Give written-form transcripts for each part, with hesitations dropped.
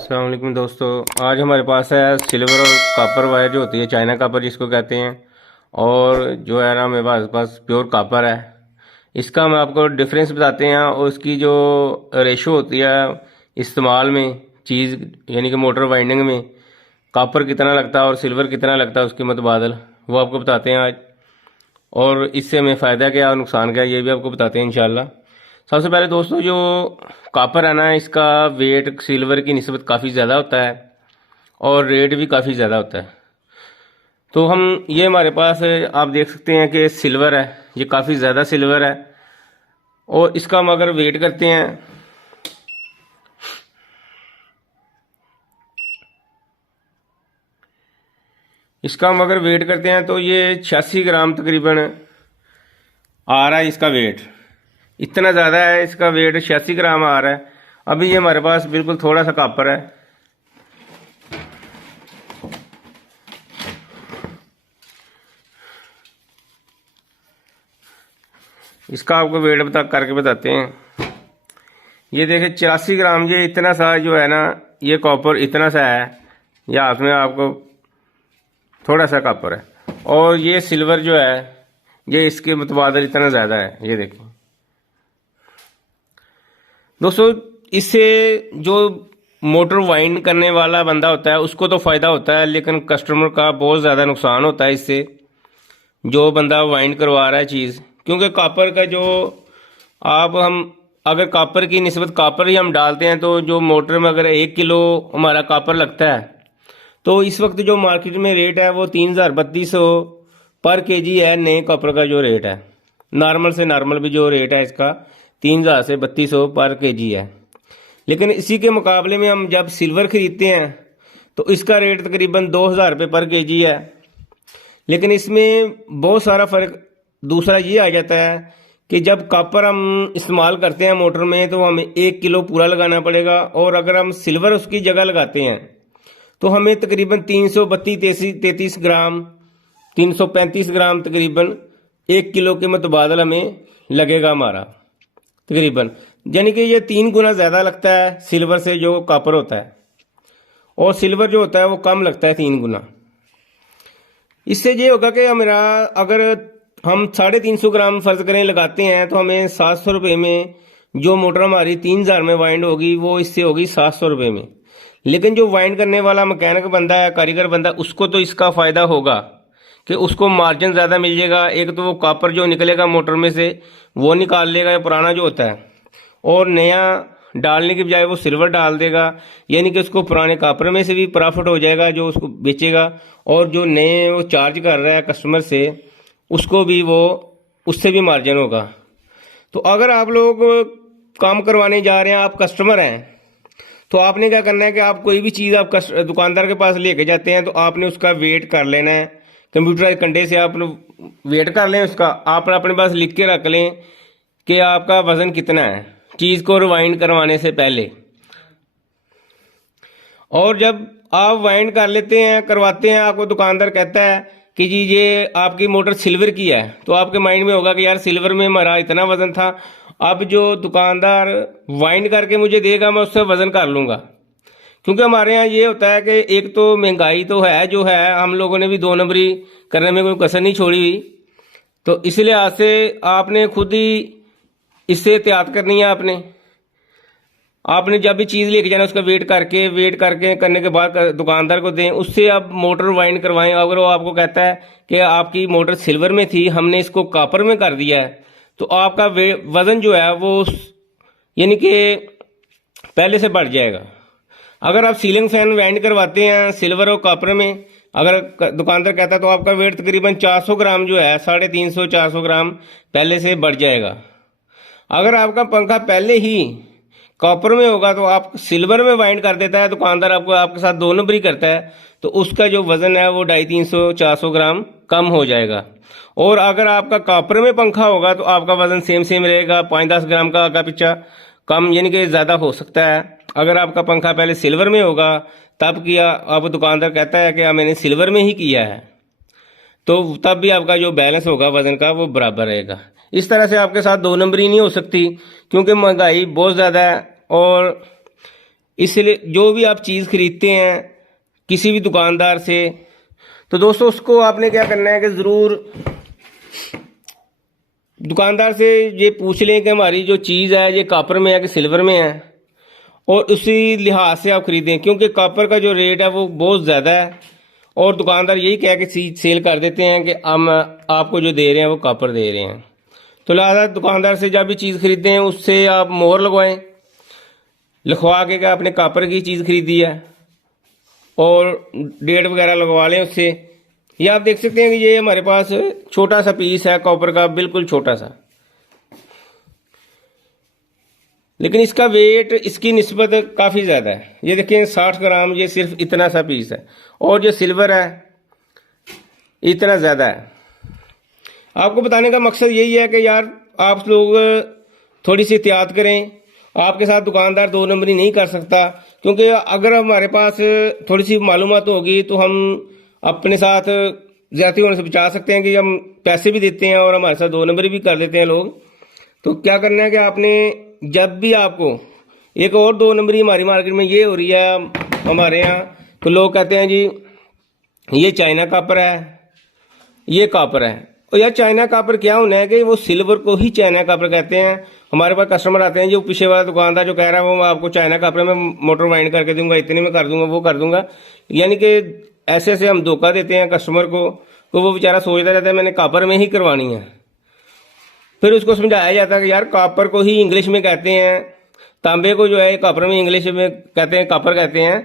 अस्सलाम वालेकुम दोस्तों। आज हमारे पास है सिल्वर और कॉपर वायर जो होती है, चाइना कॉपर जिसको कहते हैं, और जो है ना मेरे पास प्योर कॉपर है। इसका हम आपको डिफरेंस बताते हैं और उसकी जो रेशो होती है इस्तेमाल में, चीज़ यानी कि मोटर वाइंडिंग में कॉपर कितना लगता है और सिल्वर कितना लगता है उसके मुतबादल, वो आपको बताते हैं आज। और इससे हमें फ़ायदा क्या और नुकसान क्या है ये भी आपको बताते हैं इंशाल्लाह। सबसे पहले दोस्तों, जो कॉपर है ना, इसका वेट सिल्वर की निस्बत काफ़ी ज़्यादा होता है और रेट भी काफ़ी ज़्यादा होता है। तो हम ये हमारे पास आप देख सकते हैं कि सिल्वर है, ये काफ़ी ज़्यादा सिल्वर है। और इसका हम अगर वेट करते हैं, तो ये 86 ग्राम तकरीबन आ रहा है इसका वेट। इतना ज़्यादा है इसका वेट, 86 ग्राम आ रहा है। अभी ये हमारे पास बिल्कुल थोड़ा सा कॉपर है। इसका आपको वेट करके बताते हैं। ये देखिए 84 ग्राम, ये इतना सा जो है ना, ये कॉपर इतना सा है, या हाथ में आपको थोड़ा सा कॉपर है। और ये सिल्वर जो है, ये इसके मुतबादल इतना ज़्यादा है। ये देखिए दोस्तों, इससे जो मोटर वाइंड करने वाला बंदा होता है उसको तो फ़ायदा होता है, लेकिन कस्टमर का बहुत ज़्यादा नुकसान होता है इससे, जो बंदा वाइंड करवा रहा है चीज़। क्योंकि कॉपर का जो हम अगर कॉपर की निस्बत कॉपर ही हम डालते हैं, तो जो मोटर में अगर 1 किलो हमारा कॉपर लगता है, तो इस वक्त जो मार्केट में रेट है वो 3,3200 पर केजी है। नए कॉपर का जो रेट है, नॉर्मल से नॉर्मल भी जो रेट है इसका 3,000 से 3,200 पर केजी है। लेकिन इसी के मुकाबले में हम जब सिल्वर खरीदते हैं तो इसका रेट तकरीबन 2,000 रुपये पर केजी है। लेकिन इसमें बहुत सारा फ़र्क दूसरा ये आ जाता है कि जब कॉपर हम इस्तेमाल करते हैं मोटर में, तो हमें 1 किलो पूरा लगाना पड़ेगा। और अगर हम सिल्वर उसकी जगह लगाते हैं तो हमें तकरीबन 332-33 ग्राम, 335 ग्राम तकरीबन 1 किलो के मुतबादल हमें लगेगा हमारा तकरीबन। यानी कि ये 3 गुना ज़्यादा लगता है सिल्वर से जो कॉपर होता है, और सिल्वर जो होता है वो कम लगता है 3 गुना। इससे ये होगा कि हमारा अगर हम 350 ग्राम फर्ज करें लगाते हैं, तो हमें 700 रुपये में जो मोटर हमारी 3,000 में वाइंड होगी वो इससे होगी 700 रुपये में। लेकिन जो वाइंड करने वाला मैकेनिक बंदा है, कारीगर बंदा, उसको तो इसका फ़ायदा होगा कि उसको मार्जिन ज़्यादा मिल जाएगा। एक तो वो कॉपर जो निकलेगा मोटर में से वो निकाल लेगा, पुराना जो होता है, और नया डालने की बजाय वो सिल्वर डाल देगा। यानी कि उसको पुराने कॉपर में से भी प्रॉफिट हो जाएगा जो उसको बेचेगा, और जो नए वो चार्ज कर रहा है कस्टमर से, उसको भी वो उससे भी मार्जिन होगा। तो अगर आप लोग काम करवाने जा रहे हैं, आप कस्टमर हैं, तो आपने क्या करना है कि आप कोई भी चीज़ आप दुकानदार के पास लेके जाते हैं तो आपने उसका वेट कर लेना है। कंप्यूटर कंडे से आप वेट कर लें उसका, आप अपने पास लिख के रख लें कि आपका वज़न कितना है चीज़ को रिवाइंड करवाने से पहले। और जब आप वाइंड कर लेते हैं, करवाते हैं, आपको दुकानदार कहता है कि जी ये आपकी मोटर सिल्वर की है, तो आपके माइंड में होगा कि यार सिल्वर में हमारा इतना वज़न था। अब जो दुकानदार वाइंड करके मुझे देगा मैं उससे वज़न कर लूँगा। क्योंकि हमारे यहाँ ये होता है कि एक तो महंगाई तो है जो है, हम लोगों ने भी 2 नंबरी करने में कोई कसर नहीं छोड़ी हुई। तो इस लिहाज से आपने खुद ही इससे एहतियात करनी है। आपने जब भी चीज़ लेके जाना उसका वेट करके करने के बाद दुकानदार को दें, उससे आप मोटर वाइंड करवाएं। अगर वो आपको कहता है कि आपकी मोटर सिल्वर में थी, हमने इसको कॉपर में कर दिया है, तो आपका वज़न जो है वो यानी कि पहले से बढ़ जाएगा। अगर आप सीलिंग फैन वाइंड करवाते हैं सिल्वर और कॉपर में, अगर दुकानदार कहता है, तो आपका वेट तकरीबन 400 ग्राम जो है, 350-400 ग्राम पहले से बढ़ जाएगा। अगर आपका पंखा पहले ही कॉपर में होगा तो आप सिल्वर में वाइंड कर देता है दुकानदार, आपको आपके साथ 2 नंबरी करता है, तो उसका जो वज़न है वो 250-300-400 ग्राम कम हो जाएगा। और अगर आपका कॉपर में पंखा होगा तो आपका वज़न सेम रहेगा, 5-10 ग्राम का आगे पीछा कम यानी कि ज़्यादा हो सकता है। अगर आपका पंखा पहले सिल्वर में होगा तब किया, अब दुकानदार कहता है कि मैंने सिल्वर में ही किया है, तो तब भी आपका जो बैलेंस होगा वज़न का वो बराबर रहेगा। इस तरह से आपके साथ 2 नंबरी नहीं हो सकती, क्योंकि महंगाई बहुत ज़्यादा है। और इसलिए जो भी आप चीज़ खरीदते हैं किसी भी दुकानदार से, तो दोस्तों उसको आपने क्या करना है कि ज़रूर दुकानदार से ये पूछ लें कि हमारी जो चीज़ है ये कॉपर में है कि सिल्वर में है, और उसी लिहाज से आप खरीदें, क्योंकि कॉपर का जो रेट है वो बहुत ज़्यादा है और दुकानदार यही कह के सेल कर देते हैं कि हम आपको जो दे रहे हैं वो कॉपर दे रहे हैं। तो लिहाजा दुकानदार से जब भी चीज़ खरीदें उससे आप मोहर लगवाएं, लिखवा के क्या आपने कॉपर की चीज़ खरीदी है, और डेट वगैरह लगवा लें उससे। ये आप देख सकते हैं कि ये हमारे पास छोटा सा पीस है कॉपर का, बिल्कुल छोटा सा, लेकिन इसका वेट इसकी निस्बत काफ़ी ज़्यादा है। ये देखिए 60 ग्राम, ये सिर्फ इतना सा पीस है, और जो सिल्वर है इतना ज़्यादा है। आपको बताने का मकसद यही है कि यार आप लोग थोड़ी सी एहतियात करें। आपके साथ दुकानदार दो नंबरी नहीं कर सकता, क्योंकि अगर हमारे पास थोड़ी सी मालूमात होगी तो हम अपने साथ ज़्यादती होने से बचा सकते हैं कि हम पैसे भी देते हैं और हमारे साथ दो नंबरी भी कर देते हैं लोग। तो क्या करना है कि आपने जब भी आपको एक और दो नंबरी हमारी मार्केट में ये हो रही है हमारे यहाँ, तो लोग कहते हैं जी ये चाइना कॉपर है, ये कॉपर है। और यार चाइना कॉपर क्या होना है कि वो सिल्वर को ही चाइना कॉपर कहते हैं। हमारे पास कस्टमर आते हैं जो पीछे वाला दुकानदार जो कह रहा है वो मैं आपको चाइना कॉपर में मोटर वाइंड करके दूंगा, इतने में कर दूंगा, वो कर दूंगा, यानी कि ऐसे ऐसे हम धोखा देते हैं कस्टमर को, तो वो बेचारा सोचता रहता है मैंने कॉपर में ही करवानी है। फिर उसको समझाया जाता है कि यार कॉपर को ही इंग्लिश में कहते हैं, तांबे को जो है कॉपर में इंग्लिश में कहते हैं, कॉपर कहते हैं।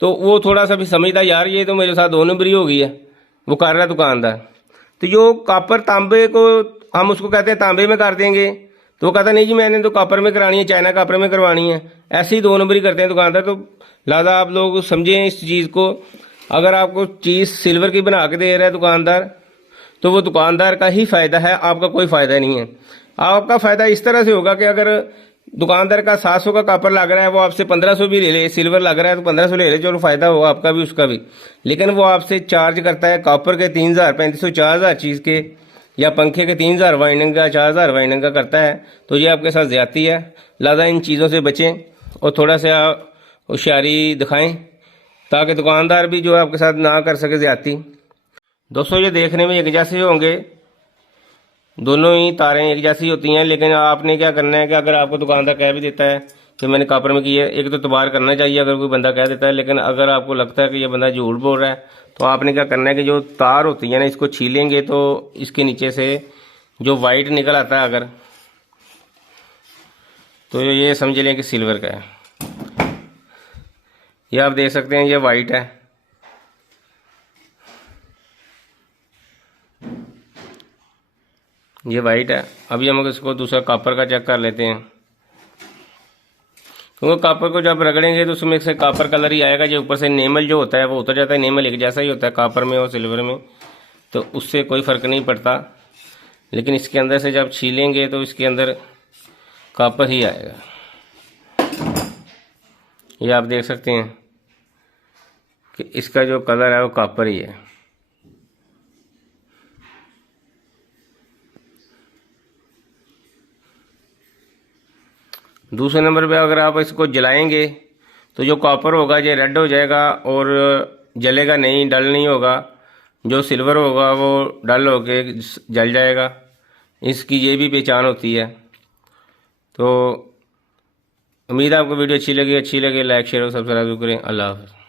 तो वो थोड़ा सा भी समझता यार ये तो मेरे साथ दो नंबरी हो गई है, वो कर रहा है दुकानदार। तो जो कॉपर तांबे को हम उसको कहते हैं तांबे में कर देंगे, तो वो कहता नहीं जी मैंने तो कॉपर में करानी है, चाइना कॉपर में करवानी है। ऐसे ही दो नंबरी करते हैं दुकानदार। तो लिहाजा आप लोग समझें इस चीज़ को। अगर आपको चीज़ सिल्वर की बना के दे रहा है दुकानदार, तो वो दुकानदार का ही फ़ायदा है, आपका कोई फ़ायदा नहीं है। आपका फ़ायदा इस तरह से होगा कि अगर दुकानदार का 700 का कॉपर लग रहा है, वो आपसे 1500 भी ले ले, सिल्वर लग रहा है तो 1500 ले ले, चलो फ़ायदा होगा आपका भी उसका भी। लेकिन वो आपसे चार्ज करता है कॉपर के 3000, 3500, 4000 चीज़ के, या पंखे के 3000 वाइंडिंग का, 4000 वाइंडिंग का करता है। तो ये आपके साथ ज़्यादती है। लिहाजा इन चीज़ों से बचें और थोड़ा सा होशियारी दिखाएं, ताकि दुकानदार भी जो है आपके साथ ना कर सके ज़्यादती। दोस्तों ये देखने में एक जैसे होंगे, दोनों ही तारें एक जैसी होती हैं, लेकिन आपने क्या करना है कि अगर आपको दुकानदार कह भी देता है कि मैंने कॉपर में की है, एक तो तबार करना चाहिए अगर कोई बंदा कह देता है। लेकिन अगर आपको लगता है कि ये बंदा झूठ बोल रहा है, तो आपने क्या करना है कि जो तार होती है ना, इसको छीलेंगे तो इसके नीचे से जो वाइट निकल आता है अगर, तो ये समझ लें कि सिल्वर का है। ये आप देख सकते हैं ये वाइट है, ये वाइट है। अभी हम इसको दूसरा कॉपर का चेक कर लेते हैं, क्योंकि कॉपर को जब रगड़ेंगे तो उसमें से कॉपर कलर ही आएगा। जो ऊपर से नेमल जो होता है वो उतर जाता है, नेमल एक जैसा ही होता है कॉपर में और सिल्वर में, तो उससे कोई फ़र्क नहीं पड़ता। लेकिन इसके अंदर से जब छीलेंगे तो इसके अंदर कॉपर ही आएगा। ये आप देख सकते हैं कि इसका जो कलर है वो कॉपर ही है। दूसरे नंबर पे अगर आप इसको जलाएंगे तो जो कॉपर होगा ये रेड हो जाएगा और जलेगा नहीं, डल नहीं होगा। जो सिल्वर होगा वो डल होके जल जाएगा। इसकी ये भी पहचान होती है। तो उम्मीद है आपको वीडियो अच्छी लगी लाइक शेयर और सब्सक्राइब करें। अल्लाह हाफ़िज़।